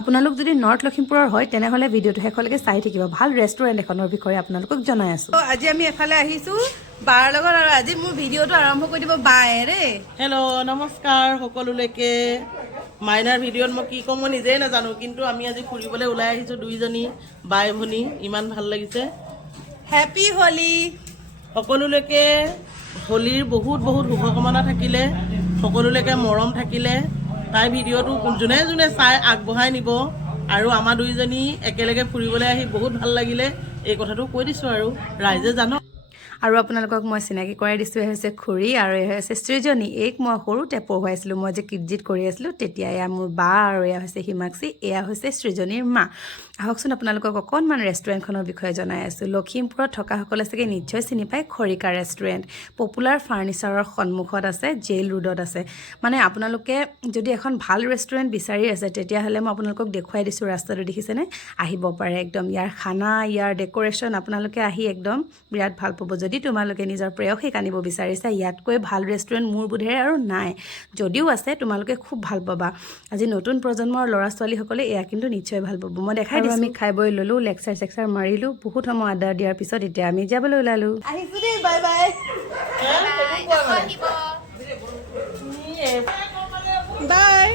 আপোনালোক যদি নৰ্থ লখিমপুৰৰ হয় তেনেহ'লে ভিডিঅ'টো শেষলৈকে চাই থাকিব ভাল ৰেষ্টুৰেণ্ট এখনৰ বিষয়ে আপোনালোকক জনাই আছোঁ আজি আমি এফালে আহিছোঁ বাৰ লগত আৰু আজি মোৰ ভিডিঅ'টো আৰম্ভ কৰি দিব বায়ে দেই হেল্ল' নমস্কাৰ সকলোলৈকে মাইনাৰ ভিডিঅ'ত মই কি ক'ম মই নিজেই নাজানো কিন্তু আমি আজি ফুৰিবলৈ ওলাই আহিছোঁ দুইজনী বাই ভনী ইমান ভাল লাগিছে হেপী হোলী সকলোলৈকে হোলীৰ বহুত বহুত শুভকামনা থাকিলে সকলোলৈকে মৰম থাকিলে তাই ভিডিঅ'টো যোনে যোনে চাই আগবঢ়াই নিব আৰু আমাৰ দুইজনী একেলগে ফুৰিবলৈ আহি বহুত ভাল লাগিলে এই কথাটো কৈ দিছোঁ আৰু ৰাইজে জানক আৰু আপোনালোকক মই চিনাকি কৰাই দিছোঁ এয়া হৈছে খুৰী আৰু এয়া হৈছে সৃজনী এইক মই সৰুতে পঢ়ুৱাইছিলোঁ মই যে কিটজিত কৰি আছিলোঁ তেতিয়া এয়া মোৰ বা আৰু এয়া হৈছে হিমাক্ষী এয়া হৈছে সৃজনীৰ মা আহকচোন আপোনালোকক অকণমান ৰেষ্টুৰেণ্টখনৰ বিষয়ে জনাই আছোঁ লখিমপুৰত থকাসকলে চাগে নিশ্চয় চিনি পায় খৰিকা ৰেষ্টুৰেণ্ট পপুলাৰ ফাৰ্ণিচাৰৰ সন্মুখত আছে জেইল ৰোডত আছে মানে আপোনালোকে যদি এখন ভাল ৰেষ্টুৰেণ্ট বিচাৰি আছে তেতিয়াহ'লে মই আপোনালোকক দেখুৱাই দিছোঁ ৰাস্তাটো দেখিছেনে আহিব পাৰে একদম ইয়াৰ খানা ইয়াৰ ডেক'ৰেশ্যন আপোনালোকে আহি একদম বিৰাট ভাল পাব যদি তোমালোকে নিজৰ প্ৰেয়সীক আনিব বিচাৰিছা ইয়াতকৈ ভাল ৰেষ্টুৰেণ্ট মোৰ বোধেৰে আৰু নাই যদিও আছে তোমালোকে খুব ভাল পাবা আজি নতুন প্ৰজন্মৰ ল'ৰা ছোৱালীসকলে এয়া কিন্তু নিশ্চয় ভাল পাব মই দেখাই দিছোঁ আমি খাই বৈ ল'লোঁ লেকচাৰ চেকচাৰ মাৰিলোঁ বহুত সময় আদা দিয়াৰ পিছত এতিয়া আমি যাবলৈ ওলালোঁ আহিছোঁ দেই বাই বাই বাই